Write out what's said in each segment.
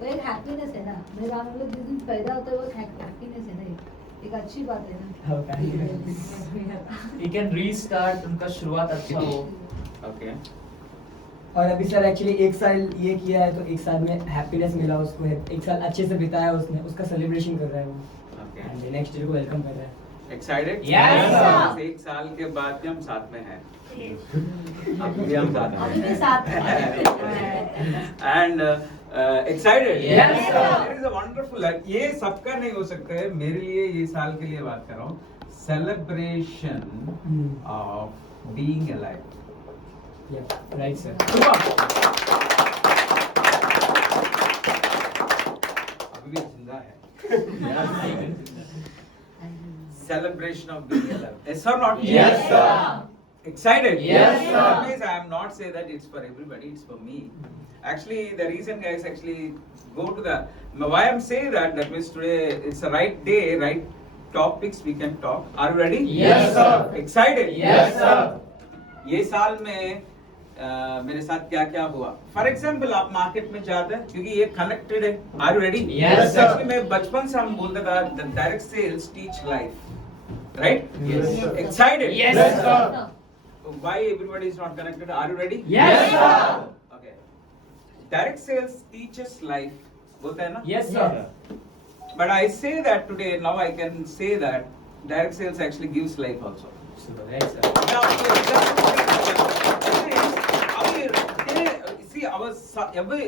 वो एक हैप्पीनेस है ना, मेरे गाँव में लोग जिस दिन पैदा होते हैं वो हैप्पीनेस है ना, एक अच्छी बात है ना। He can restart, उनका शुरुआत अच्छा हो. Okay. और अभी सर एक्चुअली 1 साल ये किया है तो 1 साल में हैप्पीनेस मिला उसको, 1 साल अच्छे से बिताया उसने, उसका सेलिब्रेशन कर रहा है वो. Okay. एंड नेक्स्ट ईयर को वेलकम कर रहा है. Excited? Yes, sir. 1 साल के बाद भी हम साथ में हैं. अभी भी हम साथ में अभी भी हैं. साथ में। And excited? Yes, sir. There is a wonderful. ये सबका नहीं हो सकता है. मेरे लिए ये साल के लिए बात कर रहा हूँ. Celebration of being alive. Right sir. अभी भी जिंदा है. Celebration of being alive. Yes or not? Yes, sir. Excited? Yes, sir. Please, I am not saying that it's for everybody. It's for me. Actually, the reason, guys, actually go to the. Why I'm saying that? That means today it's the right day, right topics we can talk. Are you ready? Yes, sir. Excited? Yes, sir. ये साल में मेरे साथ क्या क्या हुआ. For example आप market में जाते हैं क्योंकि ये कनेक्टेड है. Are you ready? Yes, sir. Actually मैं बचपन से हम बोलते था direct sales teach life. Right? Yes, sir. Excited? Yes, sir. Why everybody is not connected? Are you ready? Yes, sir. Okay. Direct sales teaches life. बोलते हैं ना? Yes, sir. But I say that today, now I can say that direct sales actually gives life also. Right sir. See,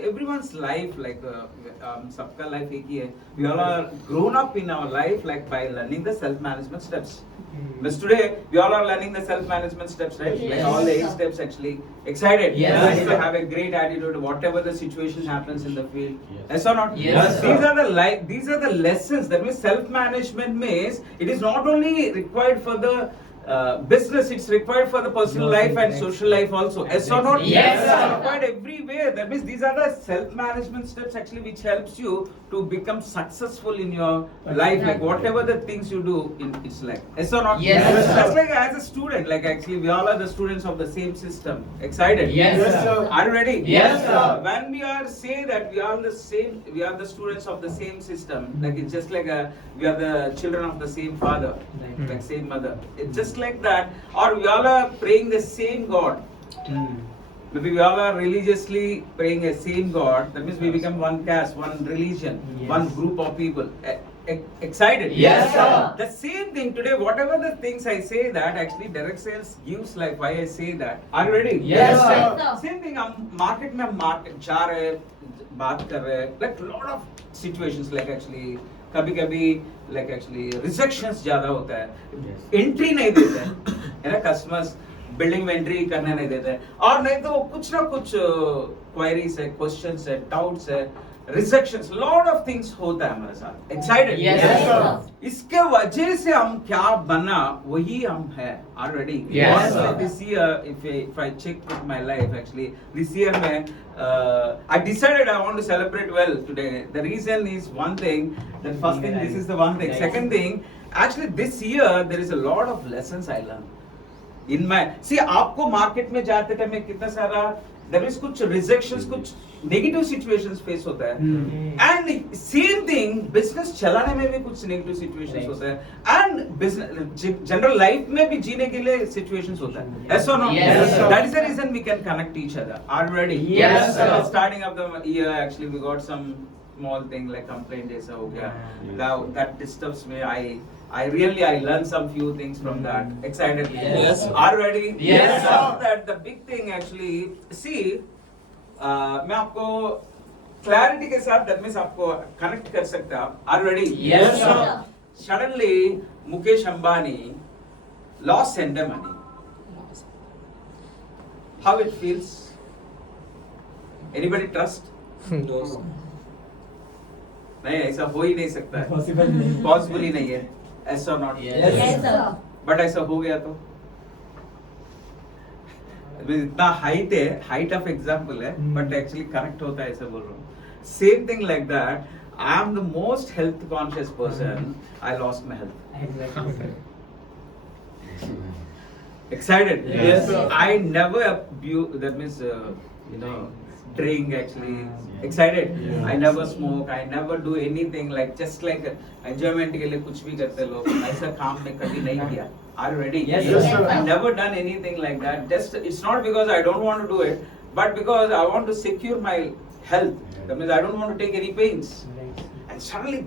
everyone's life, like सबका life एक ही है. We all are grown up in our life, like by learning the self-management steps. But today, we all are learning the self-management steps, right? Like all the 8 steps actually. Excited? Yes. You need to have a great attitude, whatever the situation happens in the field. Yes or not? Yes, These sir. are the these are the lessons. That means self-management means it is not only required for the business, it's required for the personal life and social life also. Yes or not? Yes, sir. It's required everywhere. That means these are the self-management steps actually which helps you to become successful in your life, like whatever the things you do in its life. Yes or not? Yes, sir. Just like as a student, like actually we all are the students of the same system. Excited? Yes, sir. Are you ready? Yes, sir. When we are say that we are the same, we are the students of the same system. Like it's just like we are the children of the same father, like same mother. It's just like that. Or we all are praying the same God. Maybe we all are religiously praying a same God. That means we become one caste, one religion, Yes. one group of people. Excited? Yes, sir. The same thing today. Whatever the things I say that actually direct sales gives life. Why I say that? Are you ready? Yes, sir. Same thing. हम market में जा रहे हैं, बात कर रहे हैं. Like lot of situations like actually कभी-कभी like actually rejections ज़्यादा होता है. Entry नहीं देते हैं. है ना customers बिल्डिंग में एंट्री करने नहीं देते हैं. और नहीं तो कुछ ना कुछ क्वेरीज है, क्वेश्चंस है, डाउट्स है, रिजेक्शंस, लॉट ऑफ थिंग्स होता है हमारे साथ. एक्साइटेड? Yes, sir. इसके वजह से हम क्या बना वही हम है. Are ready? Yes, sir. This year if I check with my life actually this year में I decided I want to celebrate well today. The reason is one thing, the first thing, this is the one thing. Second thing, actually this year there is a lot of lessons I learned. In my see आपको market में जाते time कितना सारा there is कुछ rejections, कुछ negative situations face होता है. And same thing business चलाने में भी कुछ negative situations होता है. And business general life में भी जीने के लिए situations होता है. Yes or no? Yes, sir. That is the reason we can connect each other. Are you ready? Yes, sir. Starting of the year actually we got some small thing like complaint जैसा हो गया. That disturbs me. I really learned some few things from that. Excited? Yes. Are you ready? Yes, sir. That the big thing actually, see, मैं आपको clarity के साथ that means आपको connect कर सकता हूँ. Are you ready? Yes, sir. Suddenly, Mukesh Ambani lost sender money. How it feels? Anybody trust? नहीं, ऐसा हो ही नहीं सकता है. पॉसिबल नहीं. Possible ही नहीं है. ऐसा not. Yes, sir. बट ऐसा हो गया तो इतना हाइट है, हाइट ऑफ एग्जाम्पल है, बट एक्चुअली करेक्ट होता है ऐसा बोल रहा हूँ. Same thing like that. I am the most health conscious person. I lost my health. Excited? Yes, sir. I never abuse. That means drink actually. Excited? I never smoke. I never do anything like just like enjoyment के लिए कुछ भी करते लोग. ऐसा काम मैं कभी नहीं किया. Are you ready? Yes, Yes, sir. I've never done anything like that. Just it's not because I don't want to do it, but because I want to secure my health. That means I don't want to take any pains. And suddenly,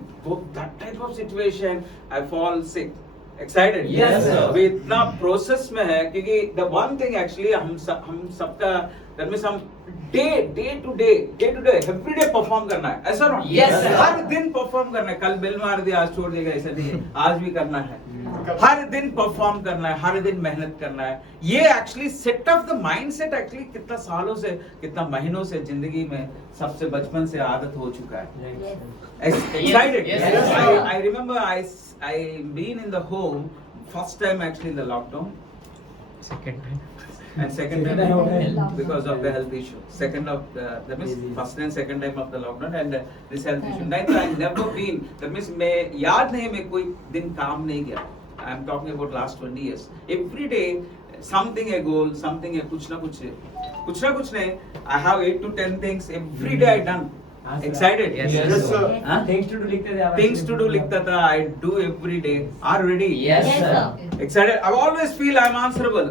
that type of situation, I fall sick. Excited? Yes, sir. अभी इतना process में है क्योंकि the one thing actually हम सबका that means हम day to day every day perform करना है ऐसा ना? Yes, sir. हर दिन perform करना है. कल बिल मार दिया आज छोड़ देगा ऐसा नहीं है. आज भी करना है. हर दिन परफॉर्म करना है, हर दिन मेहनत करना है. ये actually set of the mindset actually कितना सालों से कितना महीनों से जिंदगी में सबसे बचपन से आदत हो चुका है. Excited? Yes, yes. I remember I been in the home first time actually in the lockdown Second time. and second Second time time. because of the health issue. Second of the that means Yes, yes. first and second time of the lockdown and this health issue. Neither I never been that means मैं याद नहीं मैं कोई दिन काम नहीं किया. I am talking about last 20 years. Every day something a goal, something a कुछ ना कुछ नहीं. I have 8 to 10 things every day I done. Excited? Yes, Yes, sir. Huh? Things to do लिखते थे आप. Things to do लिखता था. I do every day. Are you ready? Yes, Yes, sir. sir. Excited? I always feel I'm answerable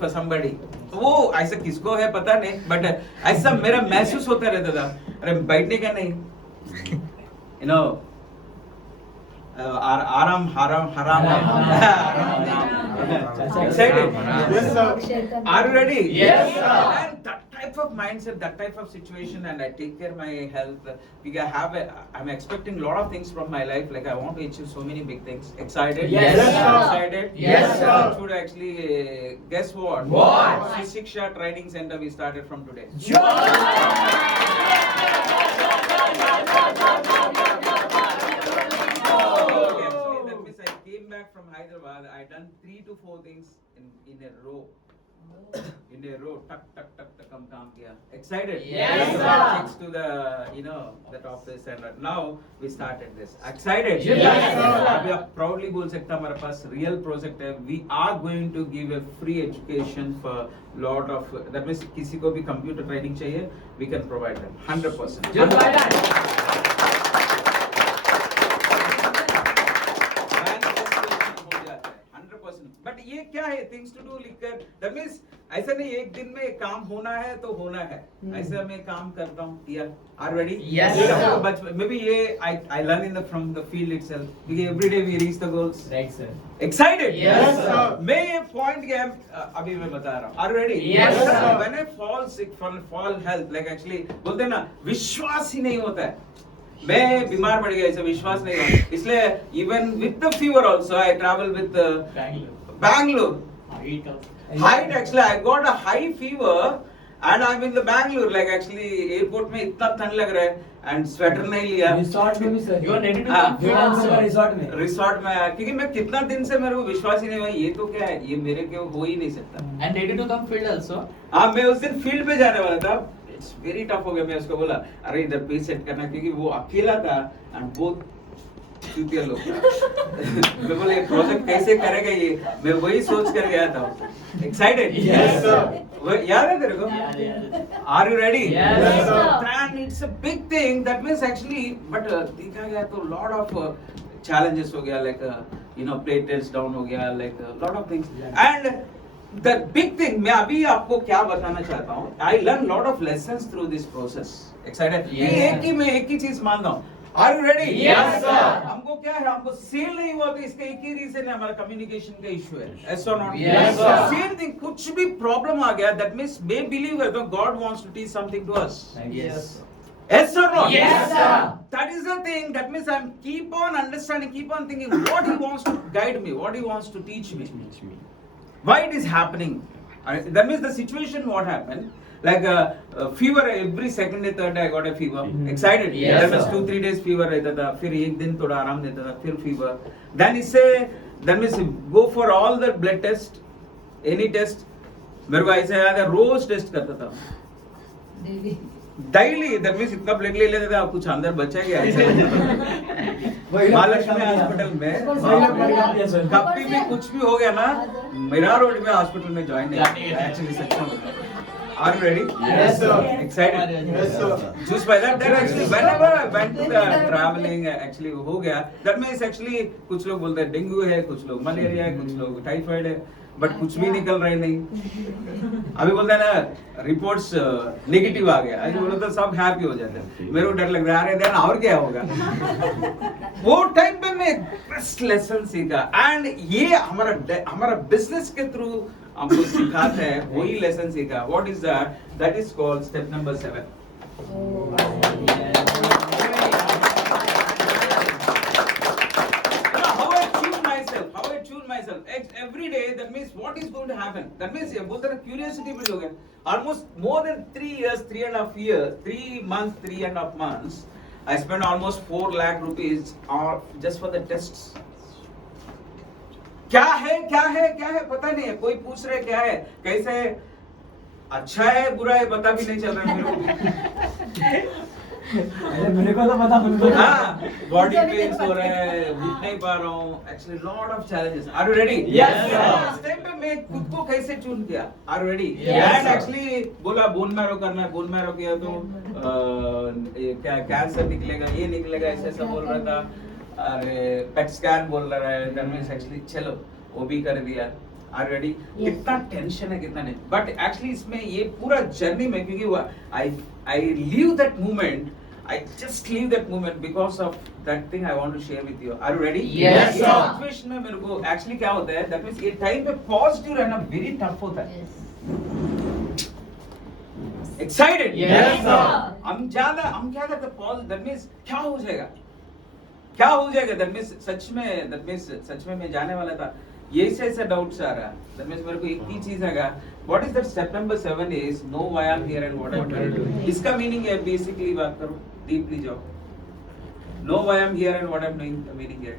for somebody. वो ऐसा किसको है पता नहीं, but ऐसा मेरा महसूस होता रहता था. अरे बैठने का नहीं, you know, आराम हराम. Excited? Yes, sir. Are you ready? Yes, sir. And that type of mindset, that type of situation, and I take care of my health. Because I'm expecting a lot of things from my life. Like I want to achieve so many big things. Excited? Yes, sir. Excited? Yes, sir. Should actually guess what? What? Shiksha Training Center we started from today. Actually, that means I came back from Hyderabad. I done 3 to 4 things in a row. In a row, tuck, हम काम किया. Excited? Yes, sir. sir. Thanks to the, that office and now we started this. Excited? Yes, sir. अभी आप proudly बोल सकते हैं हमारे पास real project है. We are going to give a free education for lot of, that means किसी को भी computer training चाहिए, we can provide them 100%. Just like that. But ये क्या है थिंग्स टू डू लिखकर दैट मींस ऐसा नहीं एक दिन में काम होना है तो होना है. ऐसा मैं काम करता हूँ. You are ready? Yes, sir. Maybe yeah I learn in the from the field itself because every day we reach the goals. Right, sir. Excited? Yes, sir. मैं ये पॉइंट गया अभी मैं बता रहा हूँ. Are ready? Yes, sir. When I fall sick fall health like actually बोलते हैं ना विश्वास ही नहीं होता है. मैं बीमार पड़ गया ऐसा विश्वास नहीं हुआ. इसलिए even with the fever also I travel with Bangalore. Height actually, I got a high fever and I'm in the Bangalore. Like actually, airport में इतना ठंड लग रहा है and sweater नहीं लिया. Resort में भी sir. You are ready to हाँ. come? Vivekananda का resort में. रिसोर्ट में आया क्योंकि मैं कितना दिन से मेरे को विश्वास ही नहीं हुआ ये तो क्या है ये मेरे के हो ही नहीं सकता. And ready to come field also? हाँ मैं उस दिन फील्ड पे जाने वाला था. It's very tough हो गया. मैं उसको बोला अरे इधर पेज सेट करना क्योंकि वो अकेला था and बहुत चूतिया लोग था. मैं बोले प्रोजेक्ट कैसे करेगा ये मैं वही सोच कर गया था. एक्साइटेड? Yes, sir. याद है तेरे को? Are you ready? Yes, Yes, sir. And it's a big thing. That means actually, but देखा गया तो lot of challenges हो गया like play test down हो गया like lot of things. And the big thing मैं अभी आपको क्या बताना चाहता हूँ. I learned lot of lessons through this process. Excited? Yes, मैं एक ही चीज मानता हूँ. Are you ready? Yes, sir. हमको क्या है हमको सेल नहीं हुआ तो इसका एक ही रीजन है हमारा कम्युनिकेशन का इशू है. Yes or not? Yes, sir. Same thing कुछ भी प्रॉब्लम आ गया that means may believe that God wants to teach something to us. Yes. Yes or not? Yes, sir. That is the thing. That means I'm keep on understanding, keep on thinking what He wants to guide me, what He wants to teach me. Why it is happening? That means the situation what happened. Like fever every second day, third day I got a fever. Excited? Yes, That means sir. 2-3 days fever रहता था. फिर एक दिन थोड़ा आराम देता था. फिर fever. Then इससे that means go for all the blood test, any test. मेरे को ऐसा याद है रोज टेस्ट करता था. Daily. That means इतना ब्लड ले लेता था कुछ अंदर बचा गया ऐसा. महालक्ष्मी हॉस्पिटल में कभी भी कुछ भी हो गया ना मेरा रोड में हॉस्पिटल में ज्वाइन नहीं. एक्चुअली सच में Are you ready? Yes, sir. Excited? Yes, sir. Just by that actually whenever I went to the traveling actually हो गया. That means actually कुछ लोग बोलते हैं डेंगू है, कुछ लोग मलेरिया है, कुछ लोग टाइफाइड है, बट कुछ भी निकल रहे नहीं. अभी बोलते हैं ना रिपोर्ट्स नेगेटिव आ गया, ऐसे बोलो तो सब हैप्पी हो जाते हैं. मेरे को डर लग रहा है अरे देन और क्या होगा. वो टाइम पे मैं बेस्ट लेसन सीखा एंड ये हमारा बिजनेस के थ्रू हमको सिखाते हैं वही लेसन सीखा. What is that is called step number 7. How I tune myself every day. That means what is going to happen. That means बोलते हैं curiosity build हो गया. Almost more than 3 years, 3.5 years, 3 months, 3.5 months. I spent almost 4 lakh rupees just for the tests. क्या है पता नहीं है. कोई पूछ रहे क्या है, कैसे, अच्छा है बुरा है पता भी नहीं चल रहा मेरे को. मेरे को तो पता बिल्कुल. हाँ, बॉडी पेन्स हो रहा है, उठ नहीं पा रहा हूँ. Actually lot of challenges. Are you ready? Yes, sir. इस टाइम पे मैं खुद को कैसे चून किया. Are you ready? Yes, and sir. Actually बोला बोन मैरो करना है. बोन मैरो किया तो ये क्या कैंसर निकलेगा, ये निकलेगा, ऐसा बोल रहा था. अरे पेट स्कैन बोल रहा है. दैट मींस एक्चुअली चलो वो भी कर दिया. Are ready? कितना टेंशन है कितना नहीं. बट एक्चुअली इसमें ये पूरा जर्नी में क्योंकि I leave that moment. I just leave that moment because of that thing I want to share with you. Are you ready? Yes, sir. Situation में मेरे को actually क्या होता है? That means ये time पे positive रहना very tough होता है. Excited? Yes, sir. हम क्या करते हैं? Pause. That means क्या हो जाएगा? क्या हो जाएगा? That means सच में मैं जाने वाला था. ये ऐसा डाउट्स आ रहा. That means मेरे को एक ही चीज आएगा. What is that step number 7 is know why I'm here and what I'm doing. इसका मीनिंग है बेसिकली बात करो डीपली जाओ. Know why I'm here and what I'm doing. The meaning है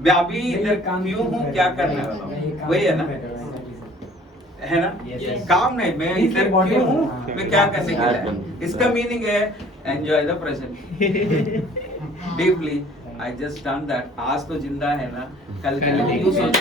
मैं अभी इधर क्यों हूँ, क्या करने वाला हूँ. वही है ना, है ना. Yes. काम नहीं, मैं इधर क्यों हूँ, मैं क्या करने के लिए. इसका मीनिंग है enjoy the present deeply. I just done that. आज तो जिंदा है ना, कल के लिए क्यों सोच.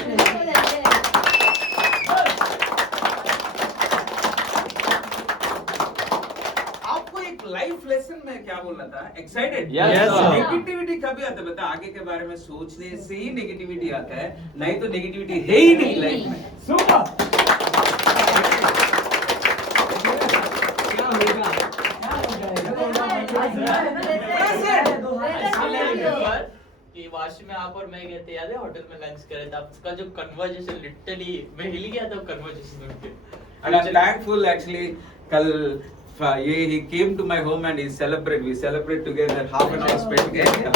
आपको एक लाइफ लेसन में क्या बोलना था. एक्साइटेड? Yes, sir. नेगेटिविटी कभी आता है बता. आगे के बारे में सोचने से ही नेगेटिविटी आता है, नहीं तो नेगेटिविटी है ही नहीं लाइफ में. सुपर. कि वाशी में आप और मैं गए थे, याद है होटल में लंच करे थे. आपका जो कन्वर्सेशन लिटरली मैं हिल गया था कन्वर्सेशन सुन के. And I'm thankful actually. कल he came to my home and we celebrate together. Half an hour spent together.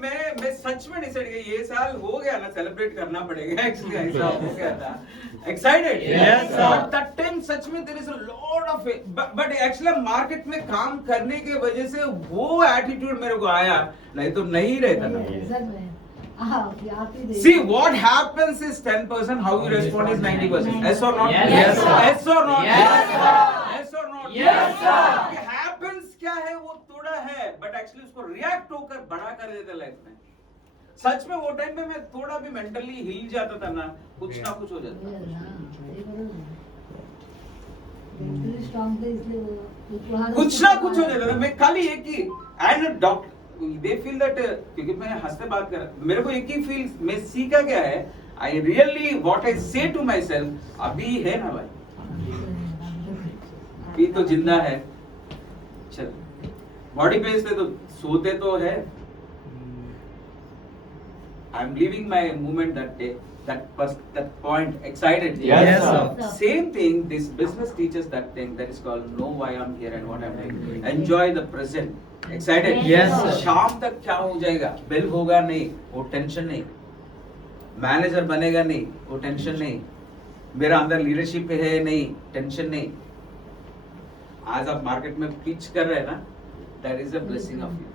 मैं सच में डिसाइड किया ये साल हो गया ना, सेलिब्रेट करना पड़ेगा. एक्चुअली ऐसा हो गया था. Excited? Yes, sir. But that time सच में there is a lot of but actually market में काम करने के वजह से वो एटीट्यूड मेरे को आया, नहीं तो नहीं रहता था. See what happens is 10%. How you respond is 90%. Yes or not? Yes, sir. Yes or not? Yes, sir. Yes or not? Yes, sir. ये happens क्या है वो थोड़ा है, but actually उसको react होकर बड़ा कर देते लाइफ में. सच में वो टाइम पे मैं थोड़ा भी मेंटली हिल जाता था ना, कुछ ना कुछ हो जाता था. कुछ ना कुछ हो जाता था. मैं खाली एक ही and doctor they feel that क्योंकि मैं हंसते बात कर रहा, मेरे को एक ही फील मैं सीखा क्या है. I really what I say to myself, अभी है ना भाई, अभी तो जिंदा है. चल बॉडी पेन से तो सोते तो है. I am leaving my movement that day, that point. Excited? Yes, sir. Same thing. This business teaches that thing that is called know why I'm here and what I'm doing. Enjoy the present. Excited? Yes, sir. शाम तक क्या हो जाएगा, bill होगा नहीं, वो tension नहीं. Manager बनेगा नहीं, वो टेंशन नहीं. मेरा अंदर लीडरशिप है नहीं, टेंशन नहीं. आज आप मार्केट में पिच कर रहे हैं ना, that is a blessing of you.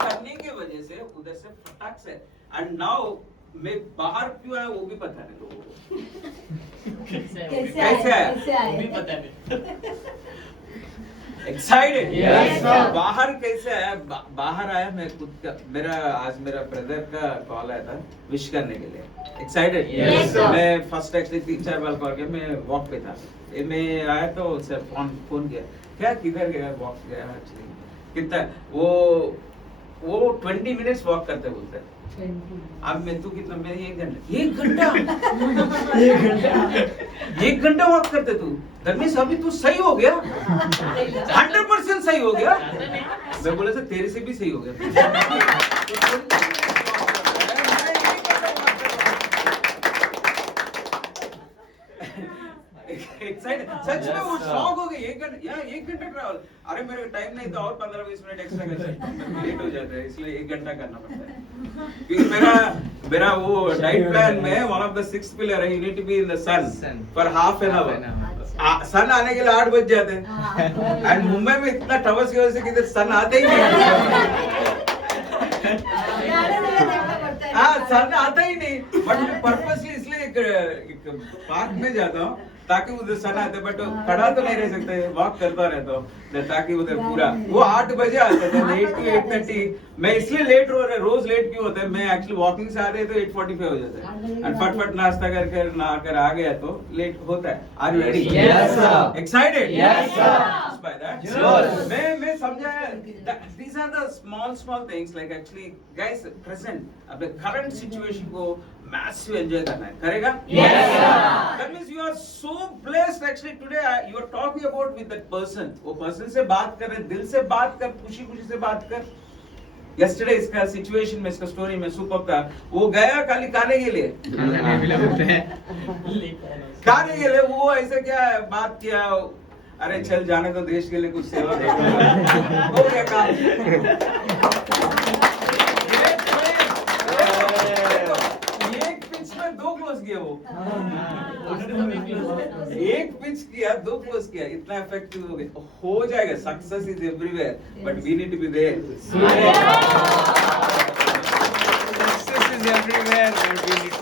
करने के वजह से उधर से फटाक से एंड नाउ मैं बाहर क्यों आया वो भी पता नहीं लोगों को. कैसे कैसे आया? वो भी पता नहीं. Excited? Yes, sir. बाहर कैसे है? बाहर आया मैं खुद का आज मेरा ब्रदर का कॉल आया था विश करने के लिए. Excited? Yes, sir. मैं फर्स्ट एक्चुअली 3-4 बार कॉल किया. मैं वॉक पे था. मैं आया तो उससे फोन किया. क्या किधर गया? वॉक गया एक्चुअली. कितना वो 20 मिनट्स वॉक करते बोलते हैं. अब मैं तू कितना मैं 1 घंटा वॉक करते तू. धर्मेश अभी तू सही हो गया. 100% सही हो गया. मैं बोला सर तेरे से भी सही हो गया. एक्साइटेड सच में वो शॉक हो गए. 1 घंटा ट्रैवल. अरे मेरे टाइम नहीं था और 15-20 मिनट एक्स्ट्रा कर सकते. लेट हो जाता है इसलिए 1 घंटा करना पड़ता है. क्योंकि मेरा वो डाइट प्लान में वन ऑफ द 6 पिलर है you need to be in the sun for half an hour. Sun आने के लिए 8 बज जाते हैं. एंड मुंबई में इतना टवर्स की वजह से किधर सन आते ही नहीं. हाँ सन आता ही नहीं. बट मैं पर्पसली इसलिए एक पार्क में जाता हूँ ताकि उधर सन आते. बट खड़ा तो नहीं रह सकते. वॉक करता रहता हूँ ताकि उधर पूरा वो 8 बजे आता था. 8 to 8:30. मैं इसलिए लेट रोज लेट क्यों होता है? मैं एक्चुअली वॉकिंग से आते तो 8:45 हो जाता है. एंड फटफट नाश्ता करके नहाकर आ गया तो लेट होता है. Are you ready? Yes, sir. Excited? Yes, sir. By that. Yes. मैं समझा. These are the small things like actually guys present अब current situation को massive enjoy करना है. करेगा? Yes, sir. That means you are so blessed actually today. You are talking about with that person. वो person से बात कर रहे, दिल से बात कर, खुशी से बात कर. Yesterday इसका situation में इसका story में सुपर था. वो गया खाली खाने के लिए. खाने के लिए वो ऐसे क्या बात किया. अरे चल जाने तो देश के लिए कुछ सेवा देखो. हो गया काम. एक पिच में 2 क्लोज किया वो. एक पिच किया 2 क्लोज किया. इतना इफेक्टिव हो गया. हो जाएगा. Success is everywhere but we need to be there. Success is everywhere but we need to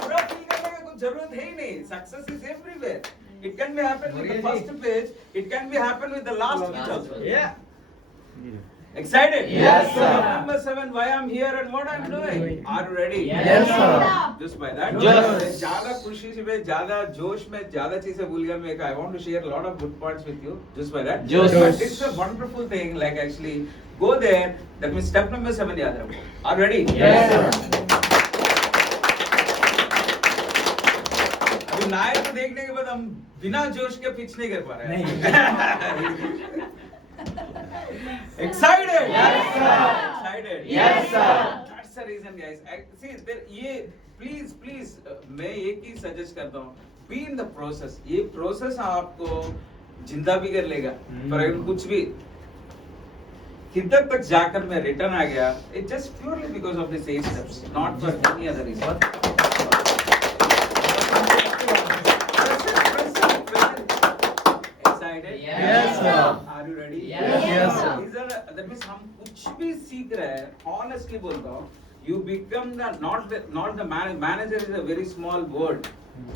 पूरा फील करने की कोई जरूरत है ही नहीं. Success is everywhere. It can be happen with the first page. It can be happen with the last page also. Yeah. Excited? Yes, sir. Number 7. Why I'm here and what I'm doing. Are you ready? Yes, sir. Just by that. Yes. ज़्यादा खुशी से ज़्यादा जोश में ज़्यादा चीज़ें भूल गया मैं. I want to share a lot of good points with you. Just by that. Yes. But it's a wonderful thing. Like actually go there. That means step number 7 याद रखो. Are you ready? Yes, sir. नायक को देखने के बाद हम बिना जोश के पिच नहीं कर पा रहे हैं. Excited? Yes, sir. Excited? Yes, sir. That's the reason, guys. See, ये please मैं एक ही सजेस्ट करता हूँ. Be in the process. ये प्रोसेस आपको जिंदा भी कर लेगा. पर अगर कुछ भी किधर तक जाकर मैं रिटर्न आ गया. It's just purely because of these 8 steps, not for any other reason. Yes, sir. Are you ready? Yes, sir. That means हम कुछ भी सीख रहे हैं. Honestly बोलता हूँ. You become not the manager is a very small word.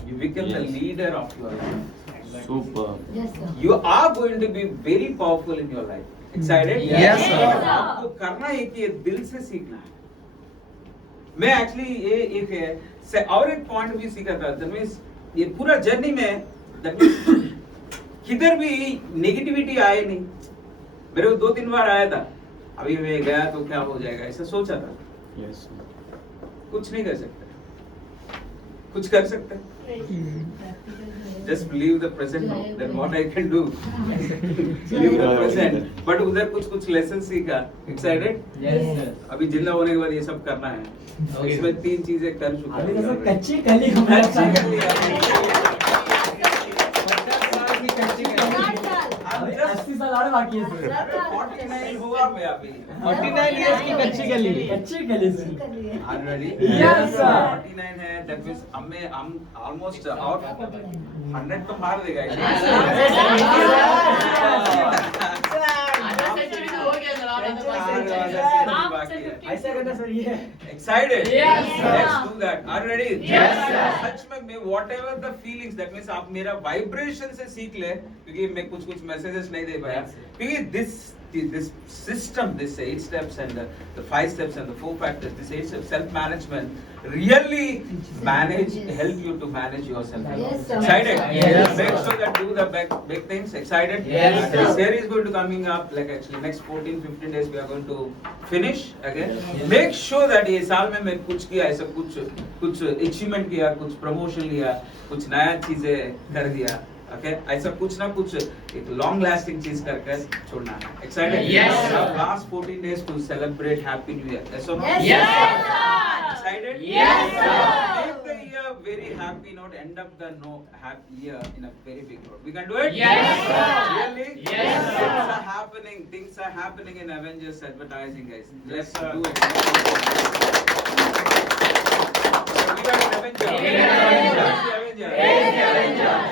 You become the leader of your life. Super. Yes, sir. You are going to be very powerful in your life. Excited? Yes, sir. आपको करना है कि ये दिल से सीखना है. मैं एक्चुअली ये एक है और एक पॉइंट भी सीखा था. That means ये पूरा जर्नी में that means किधर भी नेगेटिविटी आए नहीं. मेरे को 2-3 बार आया था. अभी मैं गया तो क्या हो जाएगा ऐसा सोचा था. Yes. कुछ नहीं कर सकते. कुछ कर सकते. Just live the present now. Then what I can do. Live the present. But उधर कुछ लेसन सीखा. Excited? Yes, sir. अभी जिंदा होने के बाद ये सब करना है. इसमें 3 चीजें कर चुका अभी तो सब हूं. कच्ची कली हो कच्ची कली है. 50 साल की कच्ची कली. अभी 80 साल और बाकी है सर. 49 हुआ मैं अभी. 49 years की कच्ची गली. कच्ची कली sir. Are you ready? Yes, sir. 49 है. That means हम almost out 100 तो मार देगा. ऐसा करना सर ये Excited? Yes, sir. Let's do that. Are you ready? Yes, sir. सच में whatever the feelings, that means आप मेरा vibration से सीख ले, क्योंकि मैं कुछ messages नहीं दे पाया, क्योंकि this system, this 8 steps and the 5 steps and the 4 factors, this 8 steps self management really help you to manage yourself. Yes, sir. Excited? Yes, Make sir. sure that do the big things. Excited? Yes, And sir. this year is going to coming up, like actually next 14-15 days we are going to finish again. Yes. Make sure that ये साल में मैं कुछ किया, ऐसा कुछ achievement किया, कुछ promotion लिया, कुछ नया चीजें कर दिया. Okay, ऐसा कुछ ना कुछ एक long lasting चीज करके छोड़ना है. Excited? Yes, We have sir. last 14 days to celebrate Happy New Year. Yes or no? Yes, Yes, Excited? Yes, sir. Make the year very happy note. End up the happy year in a very big note. We can do it? Yes, sir. Really? Yes, sir. Things are happening in Avengers advertising, guys. Let's sir. do it. We got an Avenger. We got an Avenger. Who's the Avenger? Who's the Avenger?